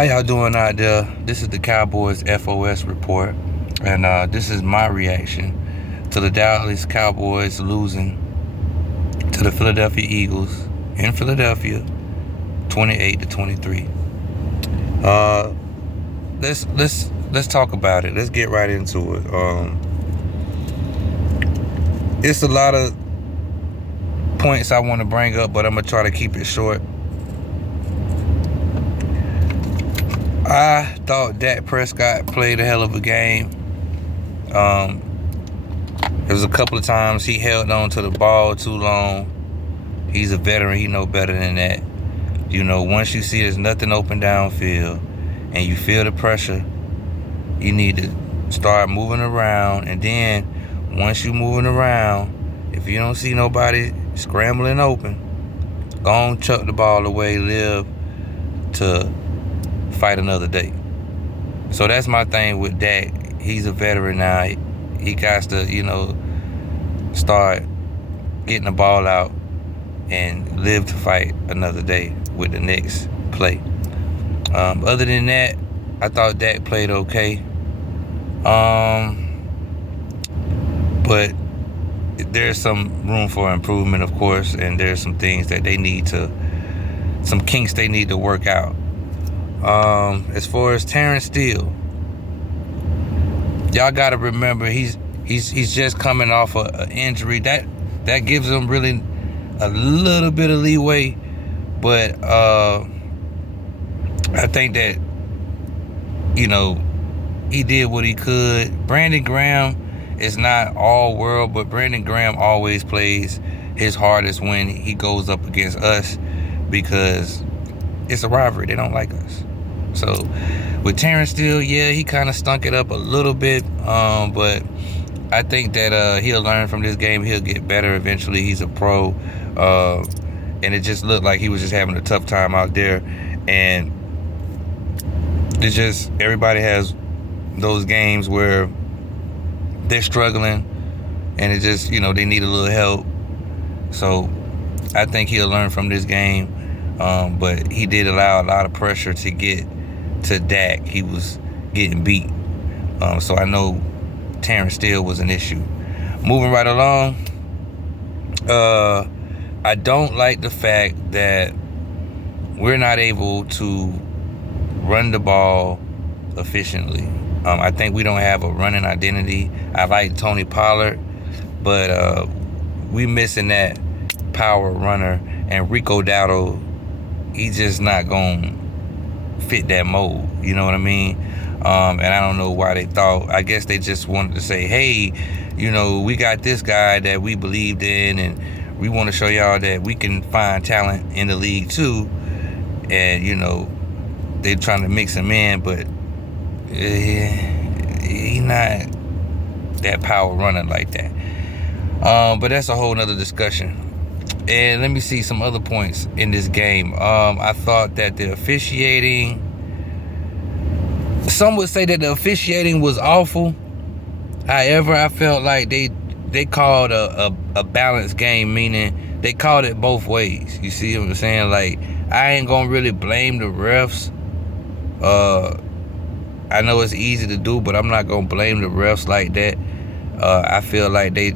How y'all doing out there? This is the Cowboys FOS report, and this is my reaction to the Dallas Cowboys losing to the Philadelphia Eagles in Philadelphia, 28-23. Let's talk about it. Let's get right into it. It's a lot of points I want to bring up, but I'm gonna try to keep it short. I thought Dak Prescott played a hell of a game. There was a couple of times he held on to the ball too long. He's a veteran. He know better than that. You know, once you see there's nothing open downfield and you feel the pressure, you need to start moving around. And then once you're moving around, if you don't see nobody scrambling open, go on, chuck the ball away, live to fight another day. So that's my thing with Dak. He's a veteran now. He got to, start getting the ball out and live to fight another day with the next play. Other than that, I thought Dak played okay. But there's some room for improvement, of course, and there's some things that some kinks they need to work out. As far as Terrence Steele, y'all got to remember he's just coming off an injury that gives him really a little bit of leeway, but I think that he did what he could. Brandon Graham is not all world, but Brandon Graham always plays his hardest when he goes up against us because it's a rivalry. They don't like us. So with Terrence Steele, yeah, he kind of stunk it up a little bit, but I think that he'll learn from this game. He'll get better eventually. He's a pro, and it just looked like he was just having a tough time out there. And it's just everybody has those games where they're struggling, and it just they need a little help. So I think he'll learn from this game. But he did allow a lot of pressure to get to Dak. He was getting beat. So I know Terrence Steele was an issue. Moving right along, I don't like the fact that we're not able to run the ball efficiently. I think we don't have a running identity. I like Tony Pollard, but we missing that power runner. And Rico Dowdle, he's just not going to fit that mold. You know what I mean? And I don't know why they thought. I guess they just wanted to say, hey, we got this guy that we believed in, and we want to show y'all that we can find talent in the league too. And, they're trying to mix him in, but he's not that power runner like that. But that's a whole nother discussion. And let me see some other points in this game. I thought that the officiating, some would say that the officiating was awful. However, I felt like they called a balanced game, meaning they called it both ways. You see what I'm saying? Like, I ain't gonna really blame the refs. I know it's easy to do, but I'm not gonna blame the refs like that. I feel like they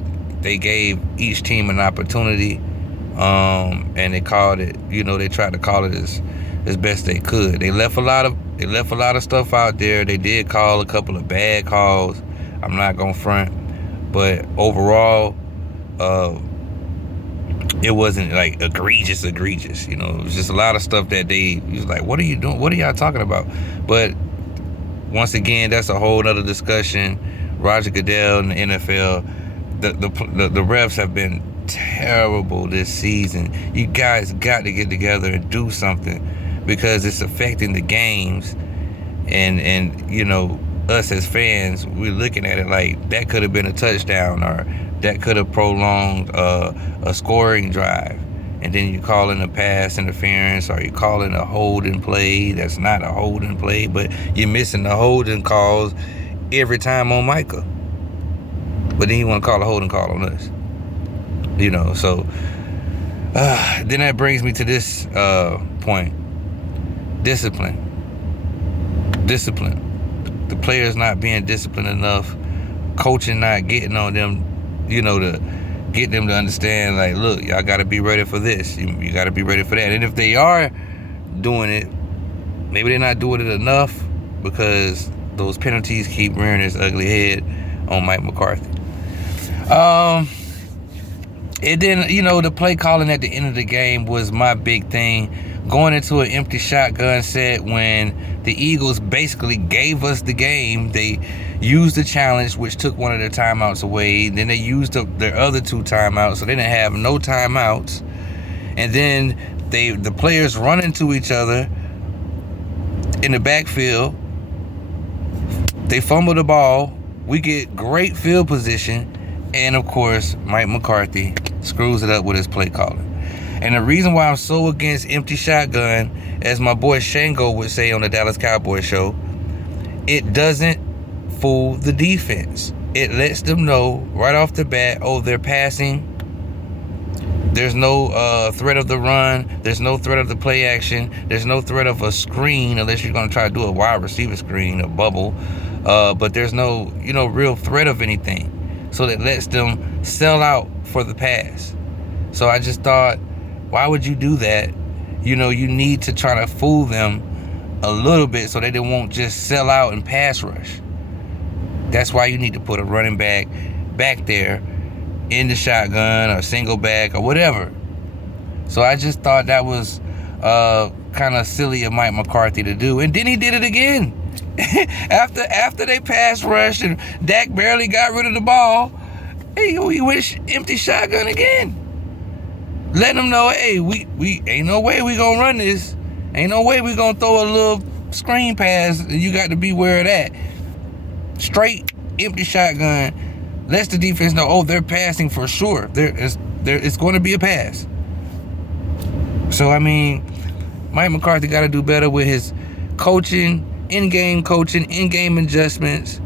gave each team an opportunity, and they called it. They tried to call it as best they could. They left a lot of stuff out there. They did call a couple of bad calls. I'm not gonna front, but overall, it wasn't like egregious. It was just a lot of stuff that he was like, what are you doing? What are y'all talking about? But once again, that's a whole other discussion. Roger Goodell and the NFL, the refs have been terrible this season. You guys got to get together and do something because it's affecting the games. And us as fans, we're looking at it like that could have been a touchdown, or that could have prolonged a scoring drive. And then you call in a pass interference, or you call in a holding play that's not a holding play, but you're missing the holding calls every time on Micah. But then you want to call a holding call on us. So then that brings me to this point. Discipline. discipline. The players not being disciplined enough, coaching not getting on them, to get them to understand, like, look, y'all got to be ready for this. You got to be ready for that. And if they are doing it, maybe they're not doing it enough because those penalties keep rearing its ugly head on Mike McCarthy. It didn't, the play calling at the end of the game was my big thing. Going into an empty shotgun set when the Eagles basically gave us the game. They used the challenge, which took one of their timeouts away. Then they used up their other 2 timeouts, so they didn't have no timeouts. And then the players run into each other in the backfield. They fumble the ball. We get great field position. And, of course, Mike McCarthy screws it up with his play calling. And the reason why I'm so against empty shotgun, as my boy Shango would say on the Dallas Cowboys show, it doesn't fool the defense. It lets them know right off the bat, oh, they're passing. There's no threat of the run. There's no threat of the play action. There's no threat of a screen, unless you're going to try to do a wide receiver screen, a bubble. But there's no, real threat of anything. So that lets them sell out for the pass. So I just thought, why would you do that? You need to try to fool them a little bit so that they won't just sell out and pass rush. That's why you need to put a running back there in the shotgun or single back or whatever. So I just thought that was kind of silly of Mike McCarthy to do. And then he did it again. after they pass rushed and Dak barely got rid of the ball, he went empty shotgun again. Let them know, hey, we ain't no way we gonna run this. Ain't no way we gonna throw a little screen pass, and you got to be aware of that. Straight empty shotgun lets the defense know, oh, they're passing for sure. It's going to be a pass. So, I mean, Mike McCarthy got to do better with his coaching, in-game adjustments,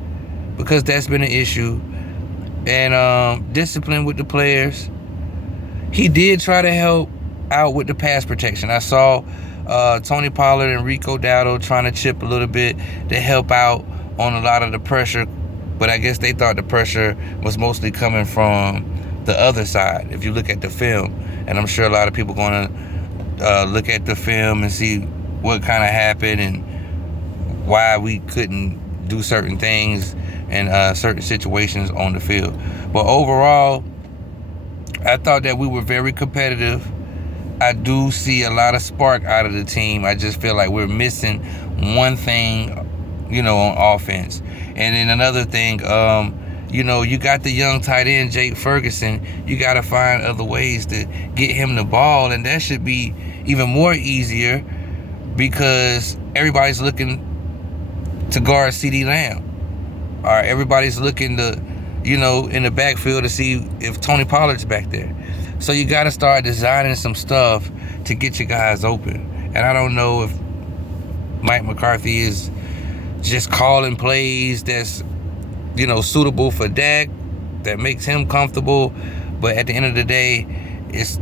because that's been an issue. And discipline with the players. He did try to help out with the pass protection. I saw Tony Pollard and Rico Dowdle trying to chip a little bit to help out on a lot of the pressure, but I guess they thought the pressure was mostly coming from the other side. If you look at the film, and I'm sure a lot of people going to look at the film and see what kind of happened and why we couldn't do certain things in certain situations on the field. But overall, I thought that we were very competitive. I do see a lot of spark out of the team. I just feel like we're missing one thing, on offense. And then another thing, you got the young tight end, Jake Ferguson. You got to find other ways to get him the ball, and that should be even more easier because everybody's looking to guard CeeDee Lamb. Or everybody's looking to, in the backfield to see if Tony Pollard's back there. So you got to start designing some stuff to get your guys open. And I don't know if Mike McCarthy is just calling plays that's, suitable for Dak, that makes him comfortable. But at the end of the day, it's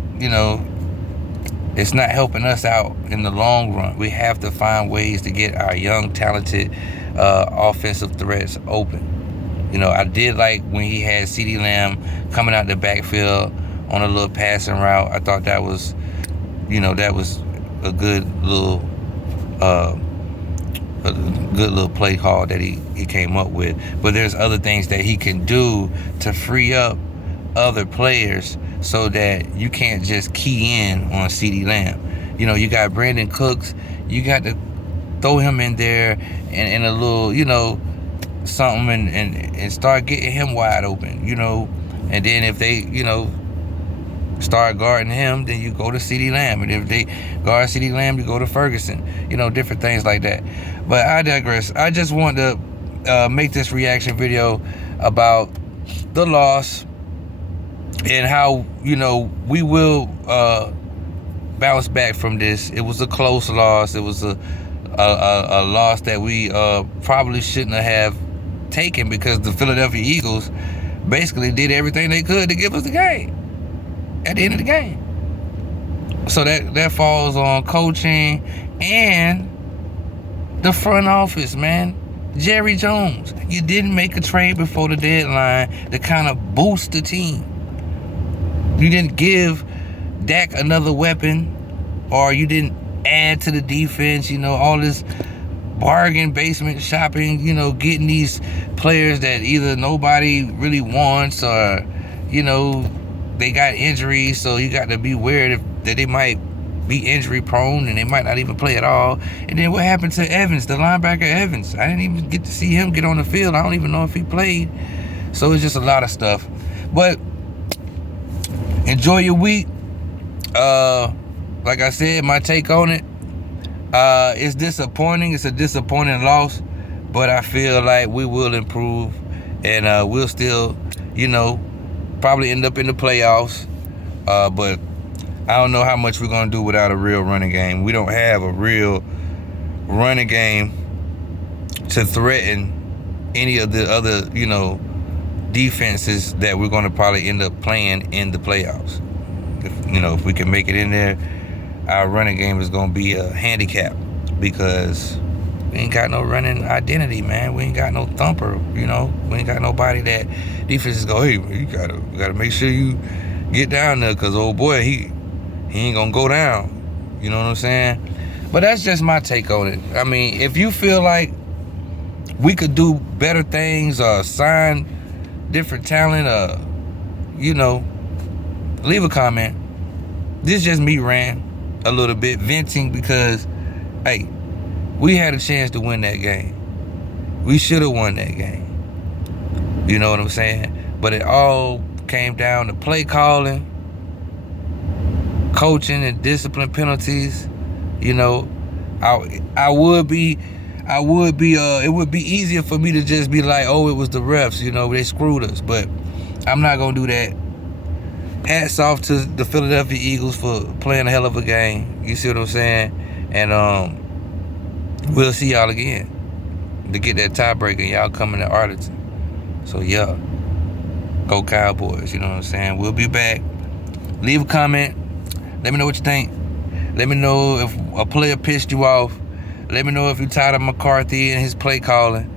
not helping us out in the long run. We have to find ways to get our young, talented offensive threats open. I did like when he had CeeDee Lamb coming out the backfield on a little passing route. I thought that was, a good little play call that he came up with. But there's other things that he can do to free up other players so that you can't just key in on CeeDee Lamb. You got Brandon Cooks. You got to throw him in there and a little, something and start getting him wide open, And then if they, start guarding him, then you go to CeeDee Lamb. And if they guard CeeDee Lamb, you go to Ferguson. Different things like that. But I digress. I just want to make this reaction video about the loss and how, we will bounce back from this. It was a close loss. It was a loss that we probably shouldn't have taken because the Philadelphia Eagles basically did everything they could to give us the game at the end of the game. So that falls on coaching and The front office, man. Jerry Jones. You didn't make a trade before the deadline to kind of boost the team. You didn't give Dak another weapon, or you didn't add to the defense. All this bargain basement shopping, getting these players that either nobody really wants, or they got injuries, so you got to be aware that they might be injury prone and they might not even play at all. And then what happened to Evans, the linebacker Evans? I didn't even get to see him get on the field. I don't even know if he played. So it's just a lot of stuff. But enjoy your week. Like I said, my take on it, it's disappointing. It's a disappointing loss, but I feel like we will improve, and we'll still, probably end up in the playoffs. But I don't know how much we're going to do without a real running game. We don't have a real running game to threaten any of the other, defenses that we're going to probably end up playing in the playoffs. If we can make it in there, our running game is going to be a handicap because we ain't got no running identity, man. We ain't got no thumper, We ain't got nobody that defenses go, hey, you gotta make sure you get down there because, oh boy, he ain't gonna go down. You know what I'm saying? But that's just my take on it. I mean, if you feel like we could do better things or sign different talent, leave a comment. This is just me ranting a little bit, venting, because, hey, we had a chance to win that game. We should have won that game. You know what I'm saying? But it all came down to play calling, coaching, and discipline penalties. It would be easier for me to just be like, oh, it was the refs, they screwed us. But I'm not gonna do that. Hats off to the Philadelphia Eagles for playing a hell of a game. You see what I'm saying? And we'll see y'all again to get that tiebreaker. Y'all coming to Arlington. So yeah, go Cowboys. You know what I'm saying? We'll be back. Leave a comment. Let me know what you think. Let me know if a player pissed you off. Let me know if you're tired of McCarthy and his play calling.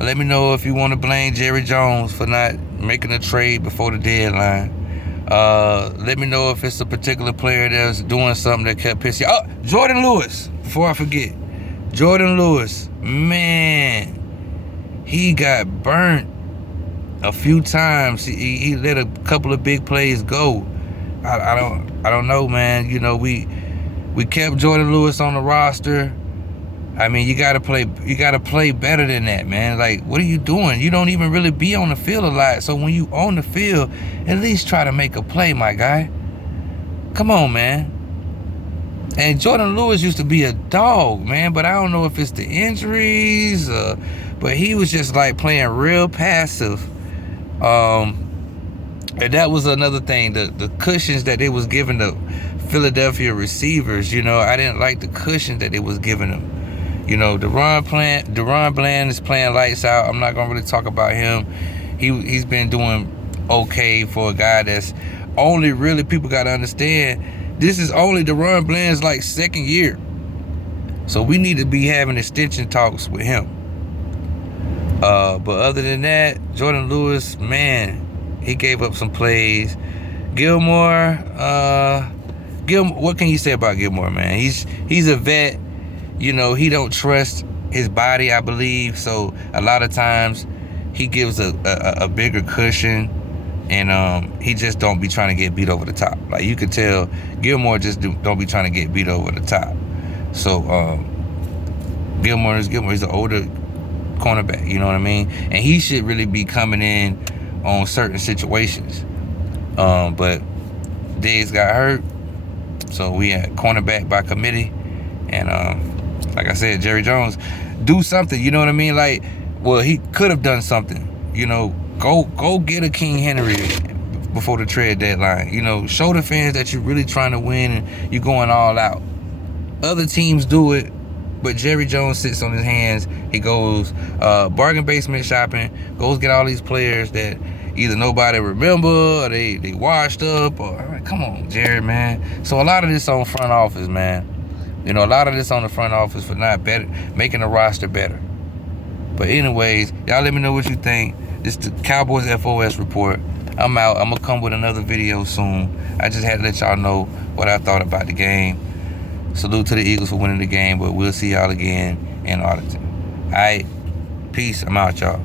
Let me know if you want to blame Jerry Jones for not making a trade before the deadline. Let me know if it's a particular player that's doing something that kept pissing you. Oh, Jordan Lewis. Before I forget, Jordan Lewis, man, he got burnt a few times. He let a couple of big plays go. I don't know, man. We kept Jordan Lewis on the roster. I mean, you gotta play better than that, man. Like, what are you doing? You don't even really be on the field a lot. So when you on the field, at least try to make a play, my guy. Come on, man. And Jordan Lewis used to be a dog, man, but I don't know if it's the injuries, but he was just like playing real passive. And that was another thing, the cushions that they was giving the Philadelphia receivers, I didn't like the cushions that they was giving them. DaRon Bland is playing lights out. I'm not gonna really talk about him. He's been doing okay for a guy that's only really, people gotta understand, this is only DaRon Bland's like second year. So we need to be having extension talks with him. But other than that, Jordan Lewis, man, he gave up some plays. Gilmore, what can you say about Gilmore, man? He's a vet. He don't trust his body, I believe. So a lot of times he gives a bigger cushion, and he just don't be trying to get beat over the top. Like, you could tell Gilmore just don't be trying to get beat over the top. So Gilmore. He's an older cornerback, you know what I mean? And he should really be coming in on certain situations. But Diggs got hurt, so we had cornerback by committee. And like I said, Jerry Jones, do something, you know what I mean? Like, well, he could have done something. Go get a King Henry before the trade deadline. Show the fans that you're really trying to win and you're going all out. Other teams do it, but Jerry Jones sits on his hands. He goes bargain basement shopping, goes get all these players that either nobody remember or they washed up, or, come on, Jerry, man. So a lot of this on front office, man. You know, a lot of this on the front office for not better, making the roster better. But anyways, y'all let me know what you think. This is the Cowboys FOS report. I'm out. I'm going to come with another video soon. I just had to let y'all know what I thought about the game. Salute to the Eagles for winning the game, but we'll see y'all again in Arlington. All right, peace. I'm out, y'all.